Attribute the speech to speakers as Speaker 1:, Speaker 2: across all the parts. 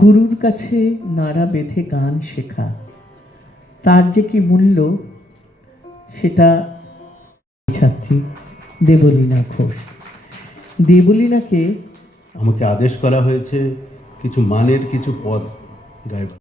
Speaker 1: গুরুর কাছে নাড়া বেঁধে গান শেখা। তার যে কি মূল্য সেটা ছাত্রী দেবলীনা ঘোষ। দেবলীনাকে
Speaker 2: আমাকে আদেশ করা হয়েছে কিছু মানের কিছু পদ গাইবার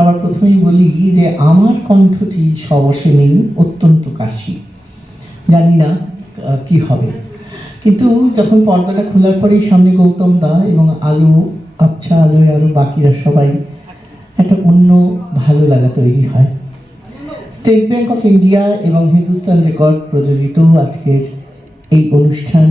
Speaker 1: সবার প্রথমেই বলি যে আমার কণ্ঠটি সবসে নেই, অত্যন্ত কাশি। জানি না কি হবে। কিন্তু যখন পর্দাটা খোলার পরেই সামনে গৌতম দা এবং আলো, আবছা আলোয় আরও বাকিরা সবাই একটা অন্য ভালো লাগা তৈরি হয়। স্টেট ব্যাংক অফ ইন্ডিয়া এবং হিন্দুস্তান রেকর্ড প্রযোজিত আজকের এই অনুষ্ঠান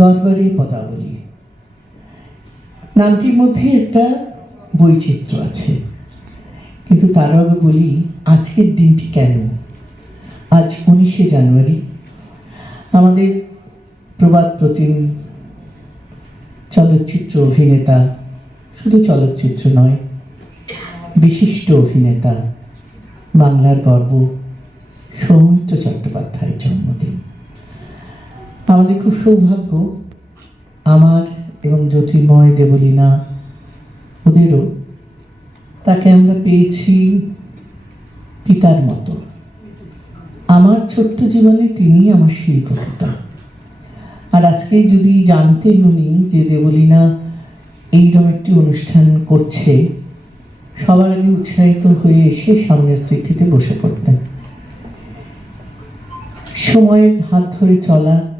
Speaker 1: দরবারে পদাবলী। নামটির মধ্যে একটা বৈচিত্র্য আছে। কিন্তু তার আগে বলি, আজকের দিনটি কেন? আজ উনিশে জানুয়ারি। আমাদের প্রবাদ প্রতিম চলচ্চিত্র অভিনেতা শুধু চলচ্চিত্র নয়, বিশিষ্ট অভিনেতা, বাংলার গর্ব সৌমিত্র চট্টোপাধ্যায়ের জন্মদিন। আমাদের খুব সৌভাগ্য, আমার এবং জ্যোতির্ময় দেবলীনা ওদেরও তাকে আমরা পেয়েছি পিতার মতো। আমার ছোট্ট জীবনে তিনি আমার শিল্পপিতা আর আজকে যদি জানতেন উনি যে দেবলীনা এইরকম একটি অনুষ্ঠান করছে, সবার আগে উৎসাহিত হয়ে এসে সামনের সিটিতে বসে পড়তেন। সময়ের হাত ধরে চলা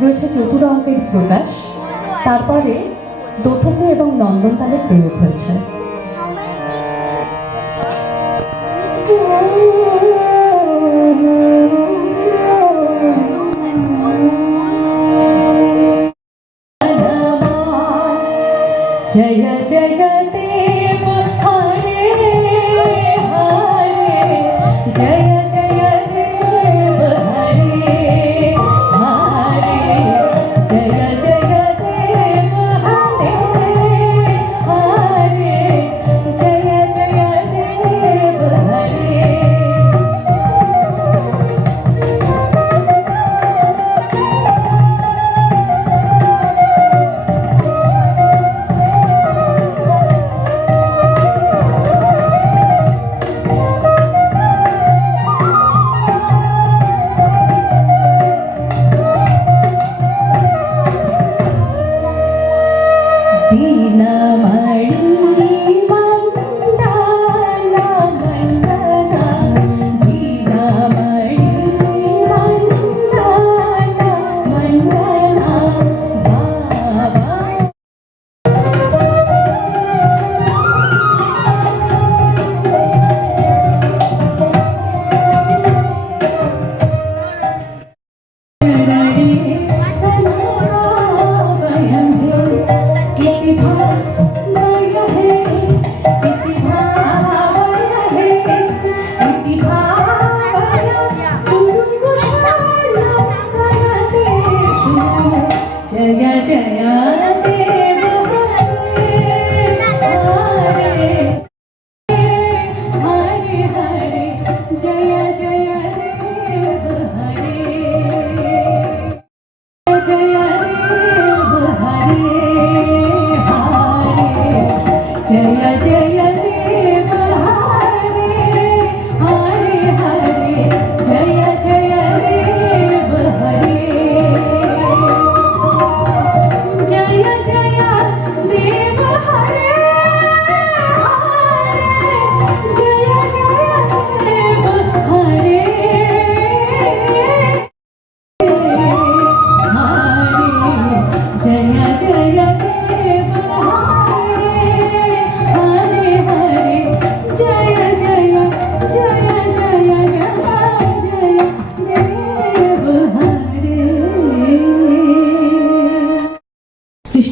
Speaker 2: রয়েছে চতুর অঙ্কের প্রকাশ তারপরে দোঠকু এবং নন্দনতালের প্রয়োগ হয়েছে।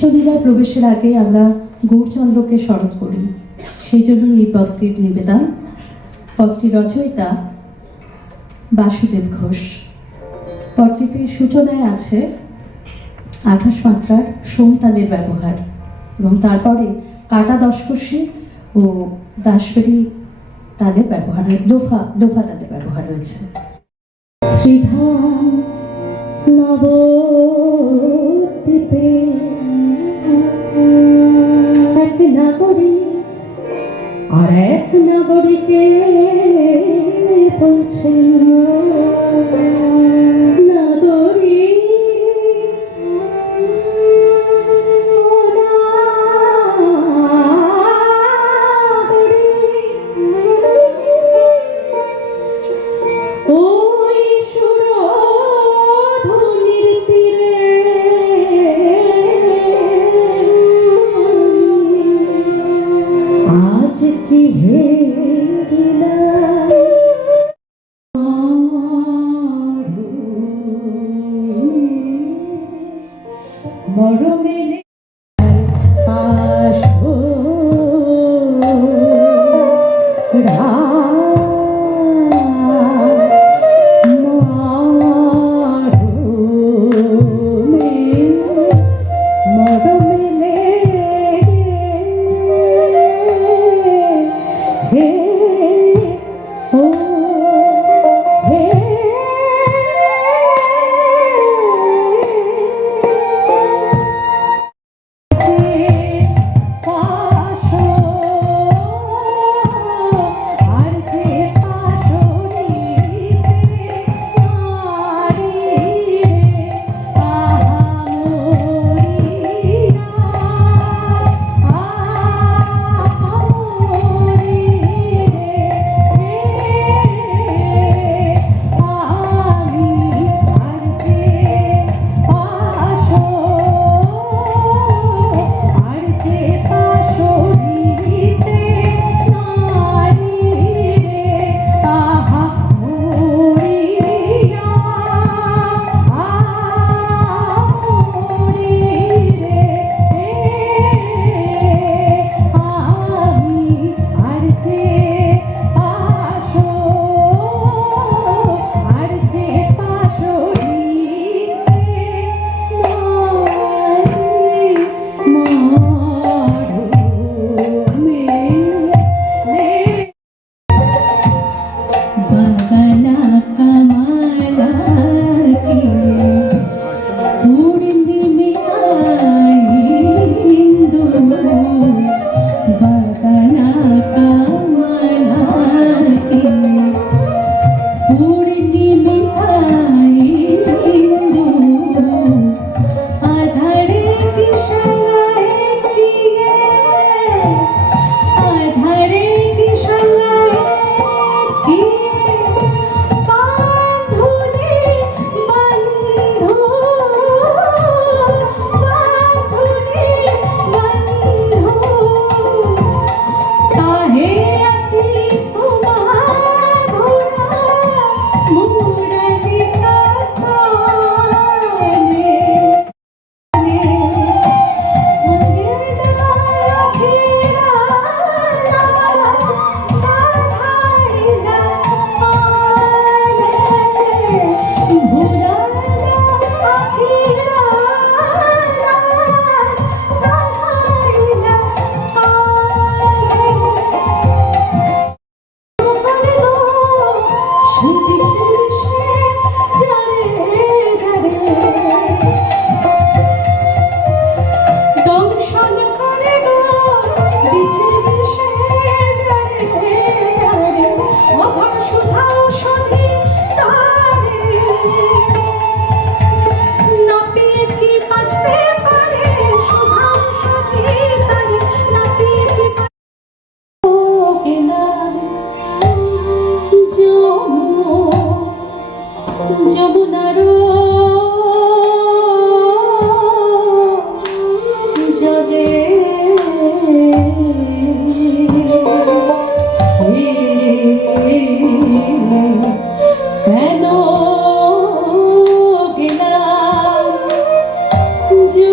Speaker 2: কৃষ্ণলীলায় প্রবেশের আগে আমরা গৌরচন্দ্রকে স্মরণ করি। সেই জন্য এই পদটির নিবেদন। পদটি রচয়িতা বাসুদেব ঘোষ। পদটিতে সূচনায় আছে আঠাশ মাত্রার সোমতালের ব্যবহার এবং তারপরে কাটা দশকষি ও দাসবেরি তালের ব্যবহার, লোফা লোফা তালের ব্যবহার রয়েছে। শ্রীধাম নবদ্বীপে এক নাগরীকে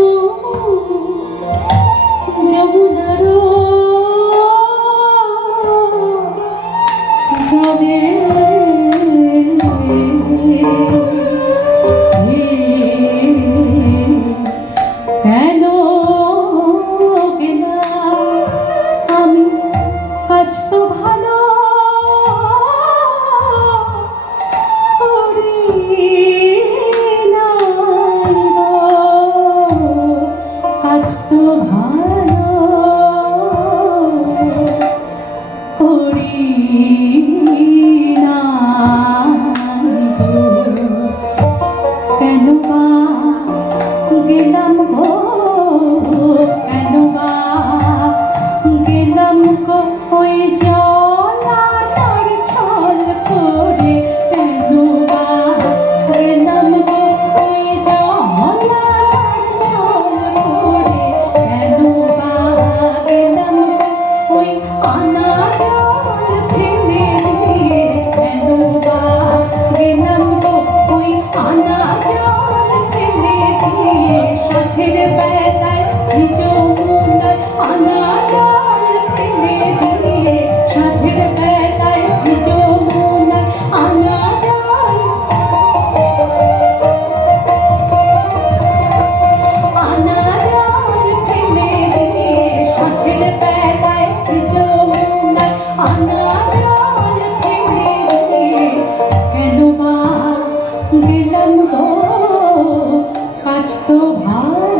Speaker 2: Oh. You.
Speaker 3: গেলাম গো কাজ তো
Speaker 2: ভার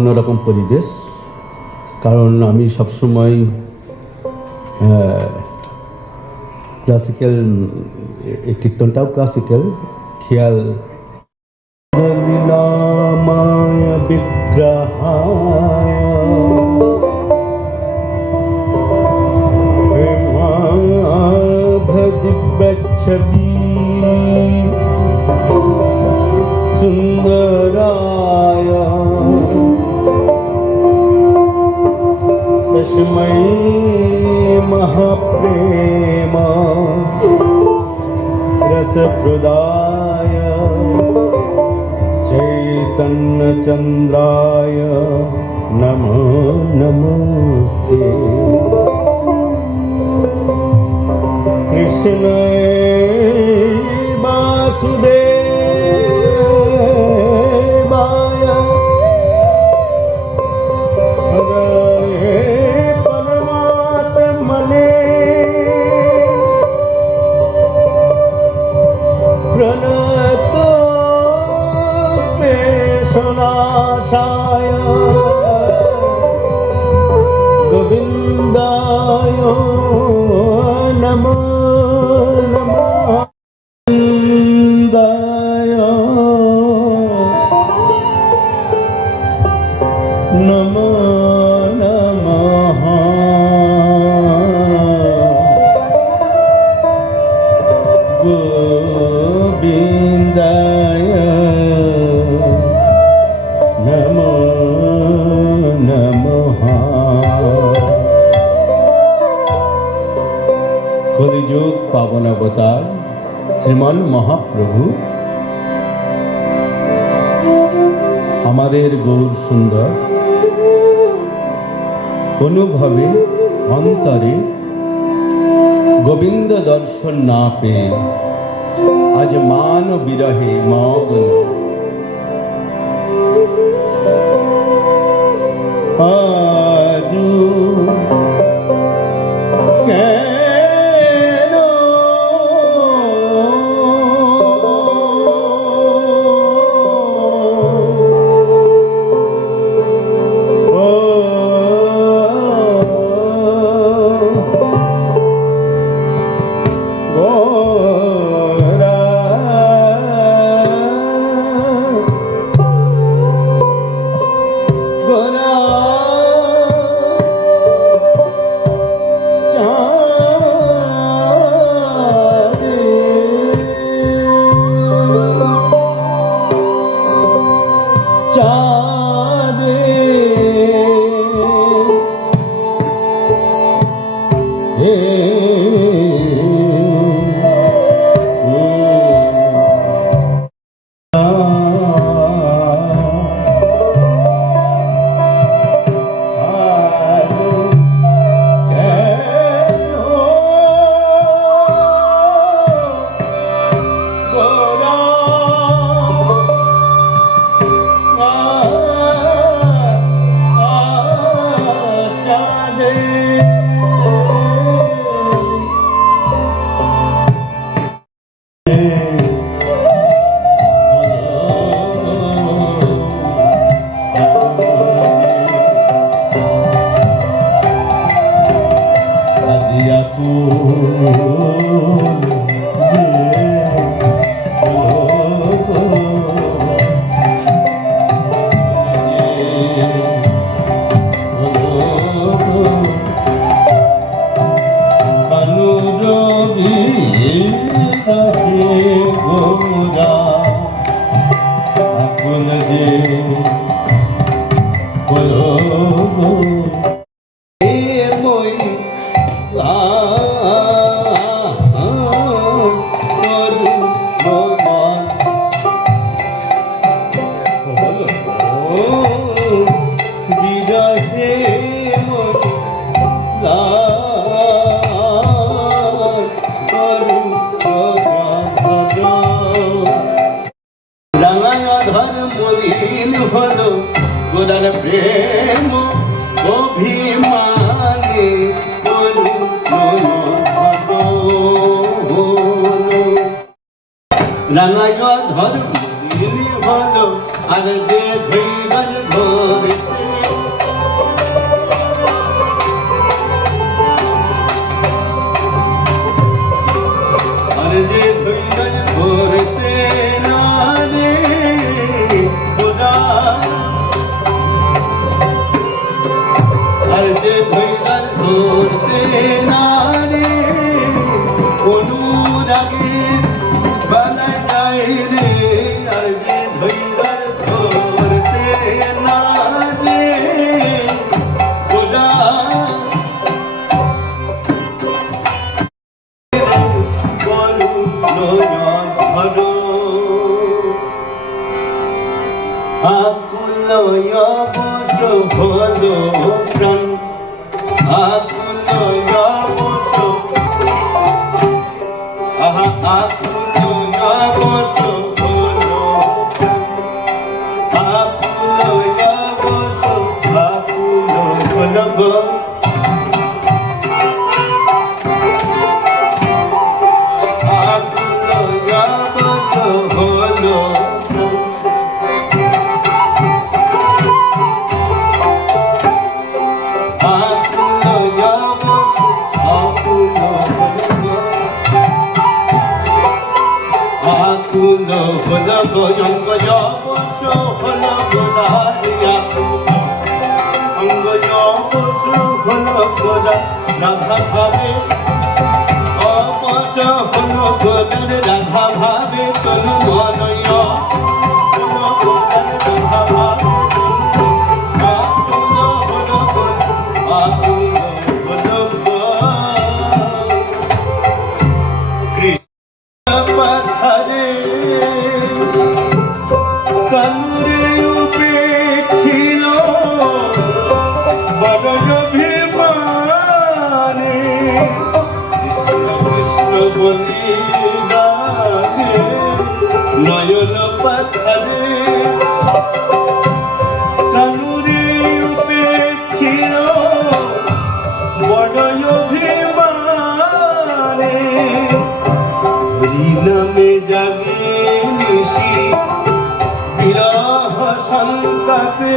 Speaker 2: অন্যরকম পরিবেশ। কারণ আমি সবসময় ক্লাসিক্যাল কীর্তনটাও ক্লাসিক্যাল খেয়াল
Speaker 4: কলিযোগ পাবন অবতার, শ্রীমান মহাপ্রভু। আমাদের গৌর সুন্দর, অনুভবে অন্তরে গোবিন্দ দর্শন না পেয়ে আজ মান বিরহে মগ্ন। আ পাথারে কানুরে উপেক্ষির বড় অভিমানে নামে জাগে নিশি বিরহ সন্তাপে।